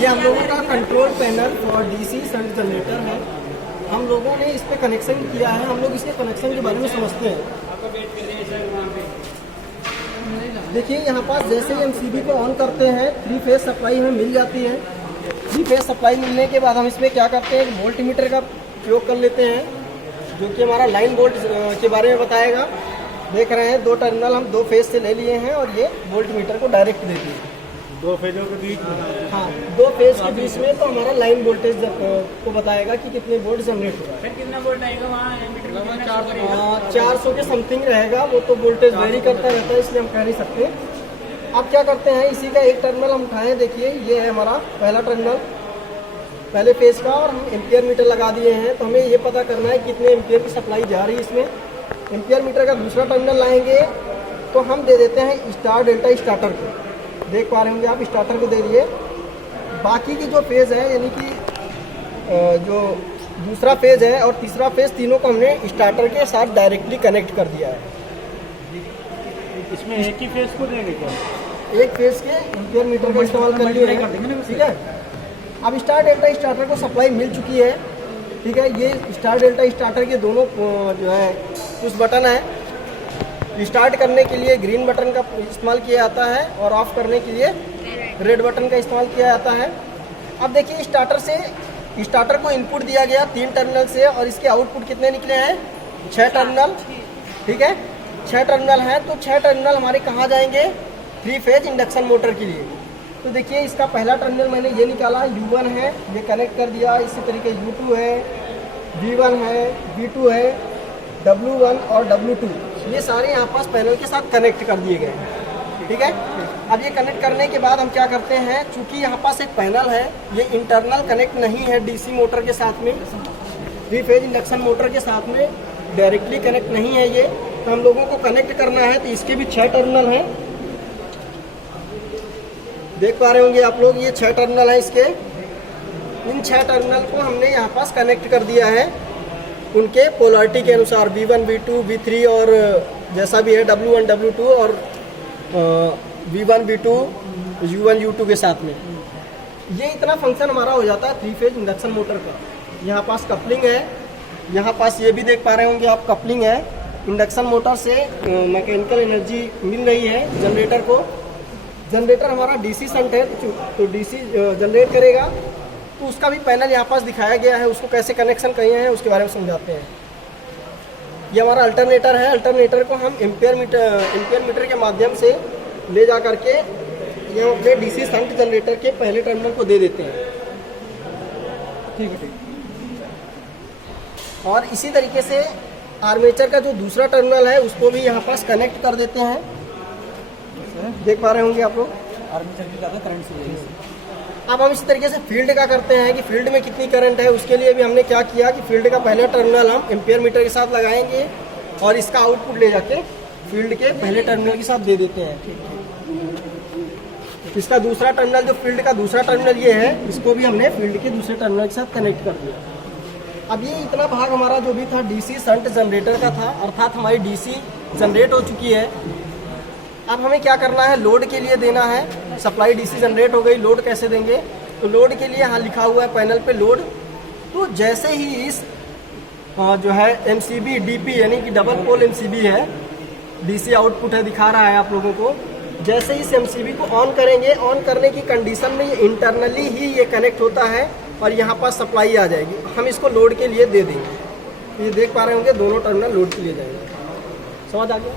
ये हम लोगों का कंट्रोल पैनल और डीसी शंट जनरेटर है। हम लोगों ने इस पे कनेक्शन किया है। हम लोग इसके कनेक्शन के बारे में समझते हैं। देखिए यहाँ पास जैसे ही एमसीबी को ऑन करते हैं 3 फेज सप्लाई हमें मिल जाती है। 3 फेज सप्लाई मिलने के बाद हम इसमें क्या करते हैं, वोल्ट मीटर का प्रयोग कर लेते हैं, जो कि हमारा लाइन वोल्ट के बारे में बताएगा। देख रहे हैं 2 टर्मिनल हम 2 फेज से ले लिए हैं और ये वोल्ट मीटर को डायरेक्ट देती है 2 फेजों के बीच में। हाँ, 2 फेज के बीच में तो हमारा लाइन वोल्टेज को बताएगा कि कितने वोल्ट जनरेट हो रहा है। फिर कितना वोल्ट आएगा वहाँ? 400 के समथिंग रहेगा। वो तो वोल्टेज वेरी करता रहता है, इसलिए हम कह नहीं सकते। अब क्या करते हैं, इसी का एक टर्मिनल हम उठाएं। देखिए ये है हमारा पहला टर्मिनल, पहले फेज का, और हम एम्पियर मीटर लगा दिए हैं। तो हमें ये पता करना है कितने एम्पियर की सप्लाई जा रही है इसमें। एम्पियर मीटर का दूसरा टर्मिनल लाएंगे तो हम दे देते हैं स्टार डेल्टा स्टार्टर को। देख पा रहे होंगे आप, स्टार्टर को दे दिए। बाकी की जो फेज है, यानी कि जो दूसरा फेज है और तीसरा फेज, तीनों को हमने स्टार्टर के साथ डायरेक्टली कनेक्ट कर दिया है। इसमें एक ही फेज को देंगे क्या? एक फेज के एम्पियर मीटर का इस्तेमाल कर लिए हैं, ठीक है। अब स्टार डेल्टा स्टार्टर को सप्लाई मिल चुकी है, ठीक है। ये स्टार डेल्टा स्टार्टर के दोनों जो है कुछ बटन है। स्टार्ट करने के लिए ग्रीन बटन का इस्तेमाल किया जाता है और ऑफ करने के लिए रेड बटन का इस्तेमाल किया जाता है। अब देखिए स्टार्टर को इनपुट दिया गया 3 टर्मिनल से, और इसके आउटपुट कितने निकले हैं? 6 टर्मिनल, ठीक है। 6 टर्मिनल हैं, तो 6 टर्मिनल हमारे कहाँ जाएंगे? 3 फेज इंडक्शन मोटर के लिए। तो देखिए इसका पहला टर्मिनल मैंने ये निकाला, U1 है, ये कनेक्ट कर दिया। इसी तरीके U2 है, V1 है, V2 है, W1 और W2, ये सारे यहाँ पास पैनल के साथ कनेक्ट कर दिए गए हैं, ठीक है। अब ये कनेक्ट करने के बाद हम क्या करते हैं, चूंकि यहाँ पास एक पैनल है, ये इंटरनल कनेक्ट नहीं है डीसी मोटर के साथ में, 3 फेज इंडक्शन मोटर के साथ में डायरेक्टली कनेक्ट नहीं है ये। तो हम लोगों को कनेक्ट करना है, तो इसके भी 6 टर्मिनल हैं। देख पा रहे होंगे आप लोग, ये 6 टर्मिनल हैं इसके। इन 6 टर्मिनल को हमने यहाँ पास कनेक्ट कर दिया है उनके पोलैरिटी के अनुसार, V1, V2, V3 और जैसा भी है W1, W2 और V1, V2, U1, U2 के साथ में। ये इतना फंक्शन हमारा हो जाता है 3 फेज इंडक्शन मोटर का। यहाँ पास कपलिंग है, यहाँ पास ये भी देख पा रहे होंगे आप, कपलिंग है। इंडक्शन मोटर से मैकेनिकल एनर्जी मिल रही है जनरेटर को। जनरेटर हमारा डीसी शंट है, तो डीसी जनरेट करेगा, तो उसका भी पैनल यहाँ पास दिखाया गया है। उसको कैसे कनेक्शन किए हैं उसके बारे में समझाते हैं। ये हमारा अल्टरनेटर है। अल्टरनेटर को हम एम्पियर मीटर के माध्यम से ले जा करके यहाँ अपने डीसी शंट जनरेटर के पहले टर्मिनल को दे देते हैं, ठीक है। और इसी तरीके से आर्मेचर का जो दूसरा टर्मिनल है उसको भी यहाँ पास कनेक्ट कर देते हैं। देख पा रहे होंगे आप लोग, आर्मेचर की ज़्यादा करंट से। अब हम इस तरीके से फील्ड का करते हैं कि फील्ड में कितनी करंट है। उसके लिए भी हमने क्या किया कि फील्ड का पहला टर्मिनल हम एम्पियर मीटर के साथ लगाएंगे और इसका आउटपुट ले जाके फील्ड के पहले टर्मिनल के साथ दे देते हैं। इसका दूसरा टर्मिनल, जो फील्ड का दूसरा टर्मिनल ये है, इसको भी हमने फील्ड के दूसरे टर्मिनल के साथ कनेक्ट कर दिया। अब ये इतना भाग हमारा जो भी था डीसी शंट जनरेटर का था, अर्थात हमारी डीसी जनरेट हो चुकी है। अब हमें क्या करना है, लोड के लिए देना है। सप्लाई डीसी जनरेट हो गई, लोड कैसे देंगे? तो लोड के लिए यहाँ लिखा हुआ है पैनल पे लोड। तो जैसे ही इस जो है एमसीबी डीपी यानी कि डबल पोल एमसीबी है, डीसी आउटपुट है, दिखा रहा है आप लोगों को। जैसे ही इस एमसीबी को ऑन करेंगे, ऑन करने की कंडीशन में ये इंटरनली ही ये कनेक्ट होता है और यहाँ पास सप्लाई आ जाएगी। हम इसको लोड के लिए दे देंगे। ये देख पा रहे होंगे, दोनों टर्मिनल लोड के लिए जाएंगे। समझ आ गया?